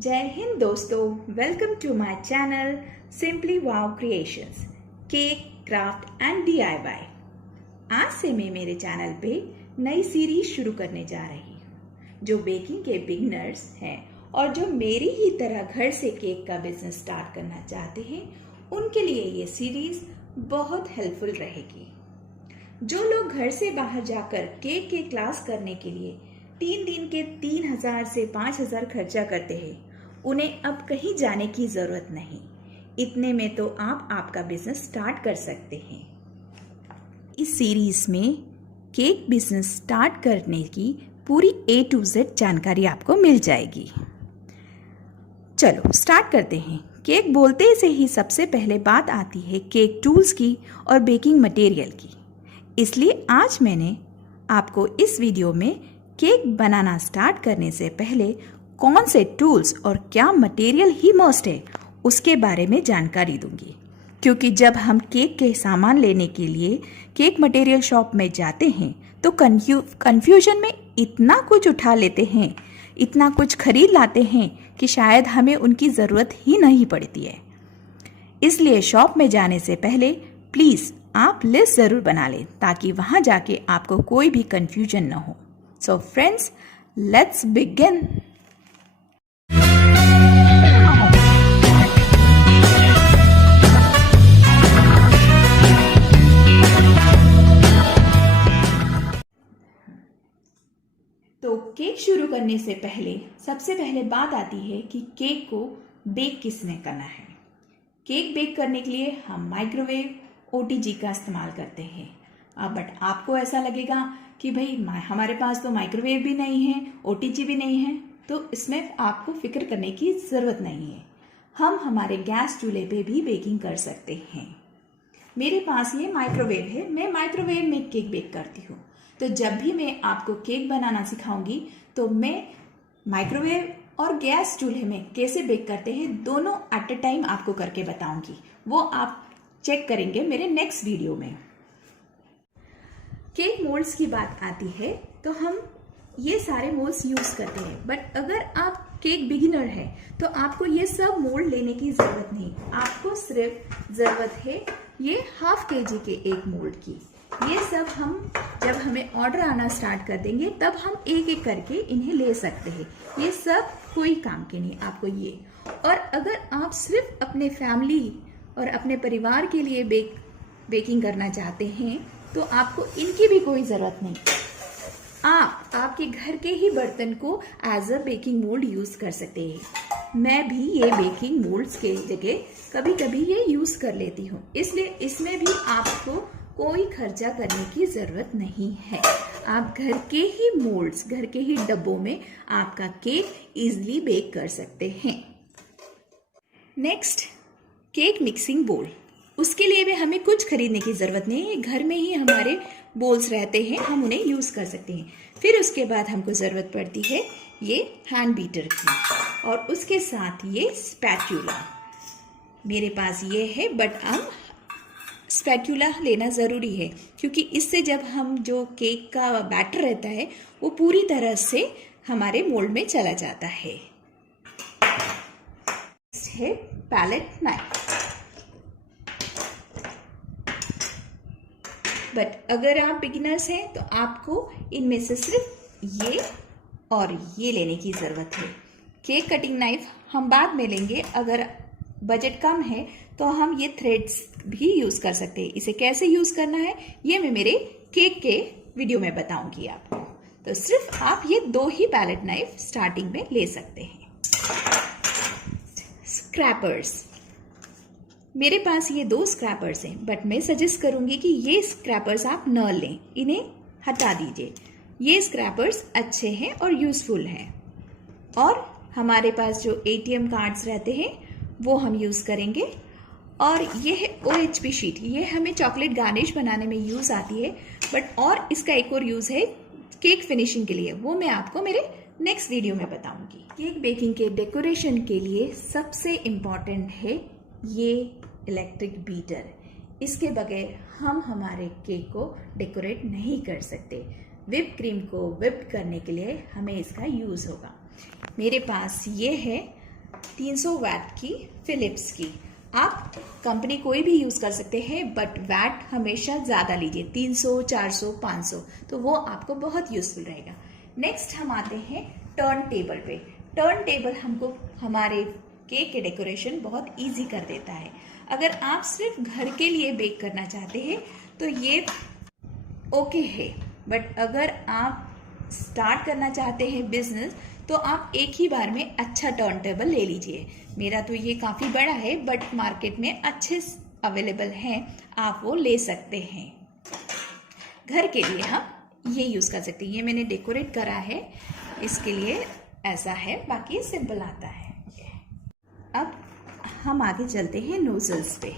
जय हिंद दोस्तों, welcome to my channel Simply Wow Creations cake craft and DIY। आज से मैं मेरे चैनल पे नई सीरीज शुरू करने जा रही हूँ जो बेकिंग के बिगिनर्स हैं और जो मेरी ही तरह घर से केक का बिजनेस स्टार्ट करना चाहते हैं उनके लिए ये सीरीज बहुत हेल्पफुल रहेगी। जो लोग घर से बाहर जाकर केक के क्लास करने के लिए 3 दिन के 3,000 से 5,000 खर्चा करते हैं, उन्हें अब कहीं जाने की जरूरत नहीं। इतने में तो आप आपका बिजनेस स्टार्ट कर सकते हैं। इस सीरीज में केक बिजनेस स्टार्ट करने की पूरी A to Z जानकारी आपको मिल जाएगी। चलो स्टार्ट करते हैं। केक बोलते से ही सबसे पहले बात आती है केक टूल्स की और बेकिंग मटेरियल की। इसलिए आज मैंने आपको इस वीडियो में केक बनाना स्टार्ट करने से पहले कौन से टूल्स और क्या मटेरियल ही मस्ट है उसके बारे में जानकारी दूंगी। क्योंकि जब हम केक के सामान लेने के लिए केक मटेरियल शॉप में जाते हैं तो कन्फ्यूजन में इतना कुछ उठा लेते हैं, इतना कुछ खरीद लाते हैं कि शायद हमें उनकी ज़रूरत ही नहीं पड़ती है। इसलिए शॉप में जाने से पहले प्लीज़ आप लिस्ट ज़रूर बना लें ताकि वहाँ जाके आपको कोई भी कन्फ्यूजन ना हो। So friends, let's begin. तो केक शुरू करने से पहले सबसे पहले बात आती है कि केक को बेक किसने करना है। केक बेक करने के लिए हम माइक्रोवेव OTG का इस्तेमाल करते हैं। बट आपको ऐसा लगेगा कि भाई हमारे पास तो माइक्रोवेव भी नहीं है, OTG भी नहीं है, तो इसमें आपको फिक्र करने की ज़रूरत नहीं है। हम हमारे गैस चूल्हे पे भी बेकिंग कर सकते हैं। मेरे पास ये माइक्रोवेव है, मैं माइक्रोवेव में केक बेक करती हूँ। तो जब भी मैं आपको केक बनाना सिखाऊंगी तो मैं माइक्रोवेव और गैस चूल्हे में कैसे बेक करते हैं दोनों एट अ टाइम आपको करके बताऊंगी। वो आप चेक करेंगे मेरे नेक्स्ट वीडियो में। केक मोल्ड्स की बात आती है तो हम ये सारे मोल्ड्स यूज करते हैं। बट अगर आप केक बिगिनर है तो आपको ये सब मोल्ड लेने की जरूरत नहीं। आपको सिर्फ जरूरत है ये ½ kg के एक मोल्ड की। ये सब हम जब हमें ऑर्डर आना स्टार्ट कर देंगे तब हम एक एक करके इन्हें ले सकते हैं। ये सब कोई काम के नहीं आपको ये। और अगर आप सिर्फ अपने फैमिली और अपने परिवार के लिए बेकिंग करना चाहते हैं तो आपको इनकी भी कोई ज़रूरत नहीं। आप आपके घर के ही बर्तन को as a baking mould use कर सकते हैं। मैं भी ये बेकिंग मोल्ड्स के जगह कभी कभी ये यूज़ कर लेती हूँ। इसलिए इसमें भी आपको कोई खर्चा करने की ज़रूरत नहीं है। आप घर के ही मोल्ड्स, घर के ही डब्बों में आपका केक ईजिली बेक कर सकते हैं। नेक्स्ट, केक मिक्सिंग बोल। उसके लिए भी हमें कुछ खरीदने की ज़रूरत नहीं है, घर में ही हमारे बोल्स रहते हैं, हम उन्हें यूज़ कर सकते हैं। फिर उसके बाद हमको ज़रूरत पड़ती है ये हैंड बीटर की और उसके साथ ये स्पैटुला। मेरे पास ये है बट अब स्पैटुला लेना ज़रूरी है क्योंकि इससे जब हम जो केक का बैटर रहता है वो पूरी तरह से हमारे मोल्ड में चला जाता है। है पैलेट नाइफ। बट अगर आप बिगिनर्स हैं तो आपको इनमें से सिर्फ ये और ये लेने की ज़रूरत है। केक कटिंग नाइफ हम बाद में लेंगे। अगर बजट कम है तो हम ये थ्रेड्स भी यूज़ कर सकते हैं। इसे कैसे यूज़ करना है ये मैं मेरे केक के वीडियो में बताऊंगी आपको। तो सिर्फ आप ये 2 ही पैलेट नाइफ स्टार्टिंग में ले सकते हैं। स्क्रैपर्स, मेरे पास ये 2 स्क्रैपर्स हैं बट मैं सजेस्ट करूंगी कि ये स्क्रैपर्स आप न लें, इन्हें हटा दीजिए। ये स्क्रैपर्स अच्छे हैं और यूज़फुल हैं। और हमारे पास जो ATM कार्ड्स रहते हैं वो हम यूज़ करेंगे। और ये है OHP शीट, ये हमें चॉकलेट गार्निश बनाने में यूज़ आती है। बट और इसका एक और यूज़ है केक फिनिशिंग के लिए, वो मैं आपको मेरे नेक्स्ट वीडियो में बताऊंगी। केक बेकिंग के डेकोरेशन के लिए सबसे इम्पॉर्टेंट है ये इलेक्ट्रिक बीटर। इसके बगैर हम हमारे केक को डेकोरेट नहीं कर सकते। व्हिप क्रीम को व्हिप करने के लिए हमें इसका यूज़ होगा। मेरे पास ये है 300 वैट की फिलिप्स की। आप कंपनी कोई भी यूज़ कर सकते हैं, बट वैट हमेशा ज़्यादा लीजिए, 300, 400, 500, तो वो आपको बहुत यूज़फुल रहेगा। नेक्स्ट हम आते हैं टर्न टेबल पे। टर्न टेबल हमको हमारे केक के डेकोरेशन बहुत इजी कर देता है। अगर आप सिर्फ घर के लिए बेक करना चाहते हैं तो ये ओके है, बट अगर आप स्टार्ट करना चाहते हैं बिजनेस तो आप एक ही बार में अच्छा टर्न टेबल ले लीजिए। मेरा तो ये काफ़ी बड़ा है, बट मार्केट में अच्छे अवेलेबल हैं, आप वो ले सकते हैं। घर के लिए हम ये यूज़ कर सकते हैं। ये मैंने डेकोरेट करा है, इसके लिए ऐसा है, बाकी सिंपल आता है। अब हम आगे चलते हैं नोजल्स पे।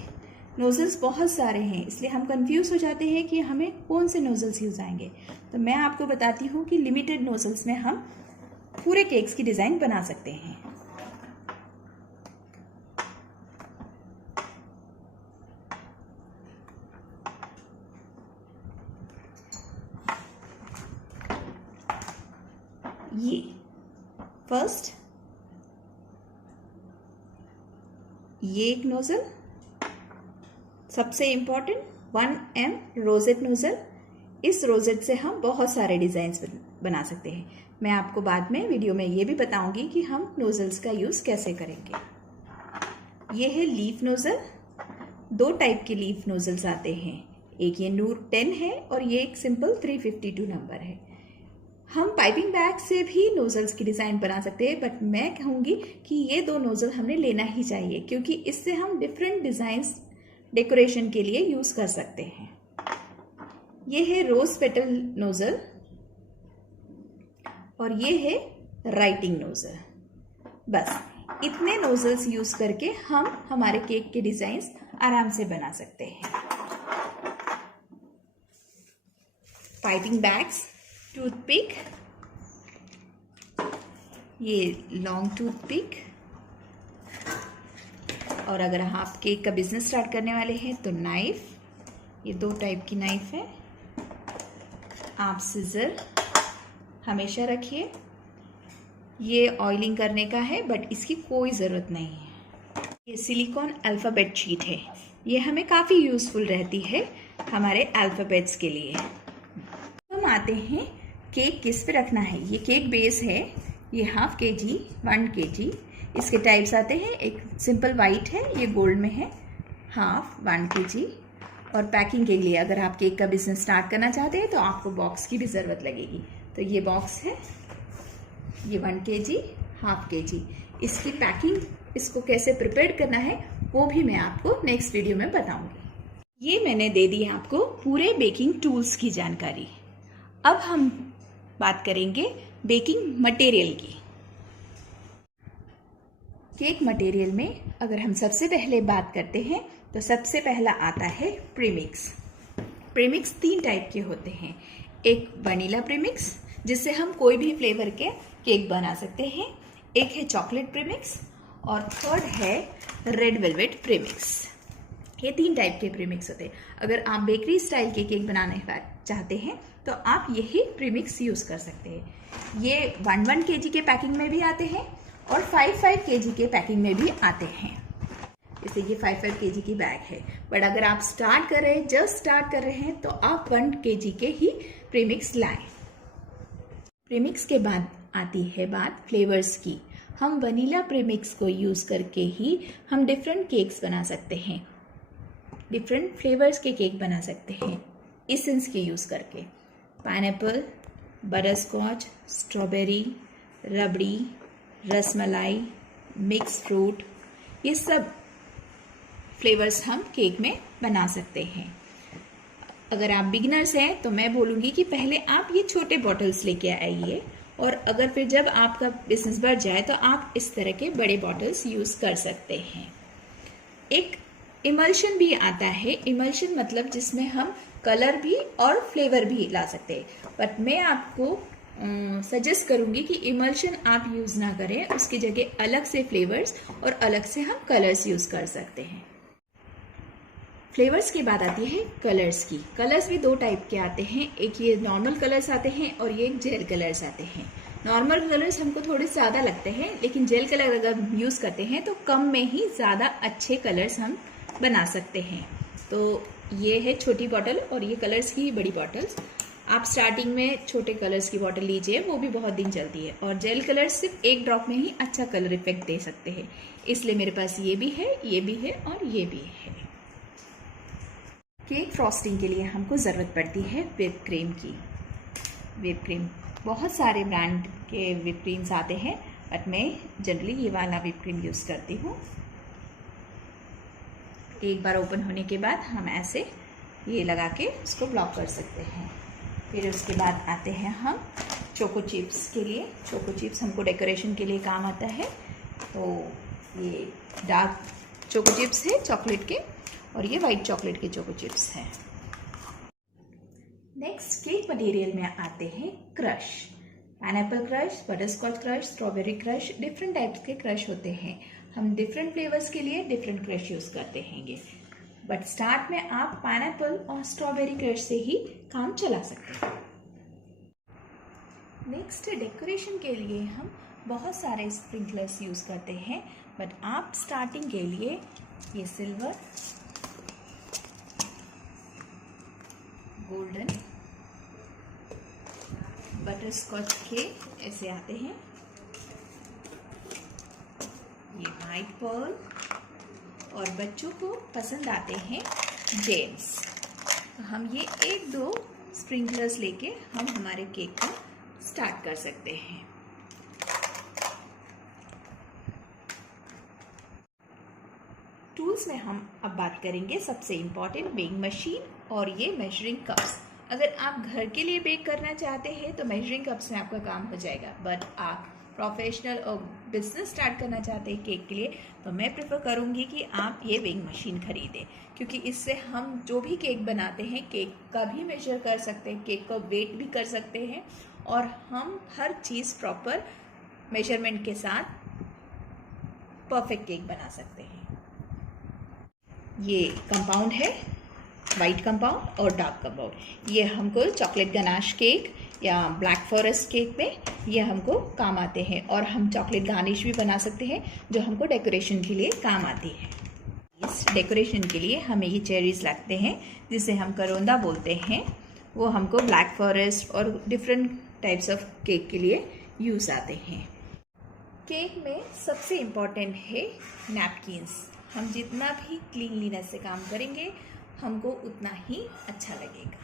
नोजल्स बहुत सारे हैं, इसलिए हम कंफ्यूज हो जाते हैं कि हमें कौन से नोजल्स यूज़ आएंगे। तो मैं आपको बताती हूँ कि लिमिटेड नोजल्स में हम पूरे केक्स की डिज़ाइन बना सकते हैं। ये फर्स्ट ये एक नोजल, सबसे इम्पॉर्टेंट 1M रोजेट नोजल। इस रोजेट से हम बहुत सारे डिज़ाइंस बना सकते हैं। मैं आपको बाद में वीडियो में ये भी बताऊंगी कि हम नोजल्स का यूज़ कैसे करेंगे। ये है लीफ नोजल। 2 टाइप के लीफ नोजल्स आते हैं, एक ये नूर 10 है और ये एक सिंपल 352 नंबर है। हम पाइपिंग बैग से भी नोजल्स की डिज़ाइन बना सकते हैं, बट मैं कहूँगी कि ये 2 नोजल हमें लेना ही चाहिए, क्योंकि इससे हम डिफरेंट डिज़ाइंस डेकोरेशन के लिए यूज़ कर सकते हैं। ये है रोज पेटल नोजल और ये है राइटिंग नोजल। बस इतने नोजल्स यूज़ करके हम हमारे केक के डिज़ाइंस आराम से बना सकते हैं। पाइपिंग बैग्स, टूथपिक, ये लॉन्ग टूथपिक, और अगर आप केक का बिजनेस स्टार्ट करने वाले हैं तो नाइफ, ये 2 टाइप की नाइफ है। आप सिजर हमेशा रखिए। ये ऑयलिंग करने का है, बट इसकी कोई ज़रूरत नहीं है। ये सिलिकॉन अल्फ़ाबेट शीट है, ये हमें काफ़ी यूज़फुल रहती है हमारे अल्फ़ाबेट्स के लिए। हम आते हैं केक किस पे रखना है। ये केक बेस है, ये ½ kg, 1 kg। इसके टाइप्स आते हैं, एक सिंपल वाइट है, ये गोल्ड में है, ½ 1 kg। और पैकिंग के लिए अगर आप केक का बिजनेस स्टार्ट करना चाहते हैं तो आपको बॉक्स की भी ज़रूरत लगेगी। तो ये बॉक्स है, ये 1 kg, ½ kg। इसकी पैकिंग, इसको कैसे प्रिपेयर करना है वो भी मैं आपको नेक्स्ट वीडियो में बताऊंगी। ये मैंने दे दी आपको पूरे बेकिंग टूल्स की जानकारी। अब हम बात करेंगे बेकिंग मटेरियल की। केक मटेरियल में अगर हम सबसे पहले बात करते हैं तो सबसे पहला आता है प्रीमिक्स। प्रीमिक्स 3 टाइप के होते हैं। एक वनीला प्रीमिक्स, जिससे हम कोई भी फ्लेवर के केक बना सकते हैं। एक है चॉकलेट प्रीमिक्स और थर्ड है रेड वेलवेट प्रीमिक्स। ये 3 टाइप के प्रीमिक्स होते हैं। अगर आप बेकरी स्टाइल के केक बनाने चाहते हैं तो आप यही प्रीमिक्स यूज़ कर सकते हैं। ये 1 kg के पैकिंग में भी आते हैं और 5 kg के पैकिंग में भी आते हैं। जैसे ये 5 kg की बैग है, बट अगर आप स्टार्ट कर रहे हैं, जस्ट स्टार्ट कर रहे हैं, तो आप 1 kg के ही प्रीमिक्स लाएं। प्रीमिक्स के बाद आती है बात फ्लेवर्स की। हम वनीला प्रीमिक्स को यूज़ करके ही हम डिफरेंट केक्स बना सकते हैं, डिफरेंट फ्लेवर्स के केक बना सकते हैं एसेंस के यूज़ करके। पाइनएप्पल, बटरस्कॉच, स्ट्रॉबेरी, रबड़ी, रसमलाई, मिक्स फ्रूट, ये सब फ्लेवर्स हम केक में बना सकते हैं। अगर आप बिगिनर्स हैं तो मैं बोलूँगी कि पहले आप ये छोटे बॉटल्स लेके आइए, और अगर फिर जब आपका बिजनेस बढ़ जाए तो आप इस तरह के बड़े बॉटल्स यूज़ कर सकते हैं। एक इमल्शन भी आता है। इमल्शन मतलब जिसमें हम कलर भी और फ्लेवर भी ला सकते हैं, बट मैं आपको सजेस्ट करूंगी कि इमल्शन आप यूज़ ना करें, उसकी जगह अलग से फ्लेवर्स और अलग से हम कलर्स यूज़ कर सकते हैं। फ्लेवर्स के बाद आती है कलर्स की। कलर्स भी 2 टाइप के आते हैं, एक ये नॉर्मल कलर्स आते हैं और ये जेल कलर्स आते हैं। नॉर्मल कलर्स हमको थोड़े ज़्यादा लगते हैं, लेकिन जेल कलर अगर हम यूज़ करते हैं तो कम में ही ज़्यादा अच्छे कलर्स हम बना सकते हैं। तो ये है छोटी बॉटल और ये कलर्स की बड़ी बॉटल्स। आप स्टार्टिंग में छोटे कलर्स की बॉटल लीजिए, वो भी बहुत दिन चलती है, और जेल कलर्स सिर्फ एक ड्रॉप में ही अच्छा कलर इफेक्ट दे सकते हैं। इसलिए मेरे पास ये भी है, ये भी है और ये भी है। केक फ्रॉस्टिंग के लिए हमको ज़रूरत पड़ती है व्हिप क्रीम की। व्हिप क्रीम बहुत सारे ब्रांड के व्हिप क्रीम्स आते हैं, बट मैं जनरली ये वाला व्हिप क्रीम यूज़ करती हूँ। एक बार ओपन होने के बाद हम ऐसे ये लगा के उसको ब्लॉक कर सकते हैं। फिर उसके बाद आते हैं हम चोको चिप्स के लिए। चोको चिप्स हमको डेकोरेशन के लिए काम आता है। तो ये डार्क चोको चिप्स है चॉकलेट के, और ये वाइट चॉकलेट के चोको चिप्स हैं। नेक्स्ट केक मटेरियल में आते हैं crush. Pineapple crush, butterscotch crush, strawberry crush, different types के क्रश होते हैं। हम डिफरेंट फ्लेवर्स के लिए डिफरेंट क्रश यूज़ करते हैंगे, बट स्टार्ट में आप पाइनएप्पल और स्ट्रॉबेरी क्रश से ही काम चला सकते हैं। नेक्स्ट डेकोरेशन के लिए हम बहुत सारे स्प्रिंकलर्स यूज़ करते हैं, बट आप स्टार्टिंग के लिए ये सिल्वर, गोल्डन, बटरस्कॉच के ऐसे आते हैं, ये वाइट पर्ल, और बच्चों को पसंद आते हैं जेम्स। तो हम ये एक दो स्प्रिंकलर्स लेके हम हमारे केक को स्टार्ट कर सकते हैं। टूल्स में हम अब बात करेंगे सबसे इम्पॉर्टेंट वेइंग मशीन और ये मेजरिंग कप्स। अगर आप घर के लिए बेक करना चाहते हैं तो मेजरिंग कप्स में आपका काम हो जाएगा, बट आप प्रोफेशनल और बिजनेस स्टार्ट करना चाहते हैं केक के लिए, तो मैं प्रेफर करूंगी कि आप ये वेइंग मशीन खरीदें, क्योंकि इससे हम जो भी केक बनाते हैं केक का भी मेजर कर सकते हैं, केक का वेट भी कर सकते हैं, और हम हर चीज़ प्रॉपर मेजरमेंट के साथ परफेक्ट केक बना सकते हैं। ये कंपाउंड है, वाइट कंपाउंड और डार्क कंपाउंड। ये हमको चॉकलेट गनाश केक या ब्लैक फॉरेस्ट केक में ये हमको काम आते हैं, और हम चॉकलेट गार्निश भी बना सकते हैं जो हमको डेकोरेशन के लिए काम आती है। इस डेकोरेशन के लिए हमें ये चेरीज लगते हैं जिसे हम करोंदा बोलते हैं, वो हमको ब्लैक फॉरेस्ट और डिफरेंट टाइप्स ऑफ केक के लिए यूज़ आते हैं। केक में सबसे इम्पॉर्टेंट है नैपकिन्स। हम जितना भी क्लीनलीनेस से काम करेंगे हमको उतना ही अच्छा लगेगा।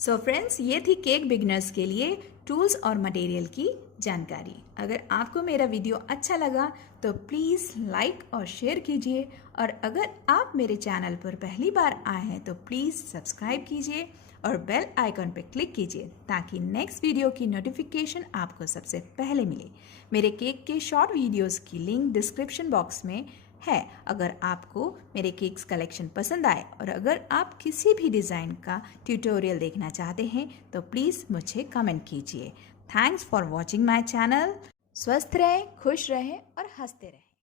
सो फ्रेंड्स, ये थी केक बिगिनर्स के लिए टूल्स और मटेरियल की जानकारी। अगर आपको मेरा वीडियो अच्छा लगा तो प्लीज़ लाइक और शेयर कीजिए, और अगर आप मेरे चैनल पर पहली बार आए हैं तो प्लीज़ सब्सक्राइब कीजिए और बेल आइकॉन पर क्लिक कीजिए ताकि नेक्स्ट वीडियो की नोटिफिकेशन आपको सबसे पहले मिले। मेरे केक के शॉर्ट वीडियोस की लिंक डिस्क्रिप्शन बॉक्स में है। अगर आपको मेरे केक्स कलेक्शन पसंद आए और अगर आप किसी भी डिज़ाइन का ट्यूटोरियल देखना चाहते हैं तो प्लीज़ मुझे कमेंट कीजिए। Thanks for watching my channel. स्वस्थ रहें, खुश रहें और हंसते रहें।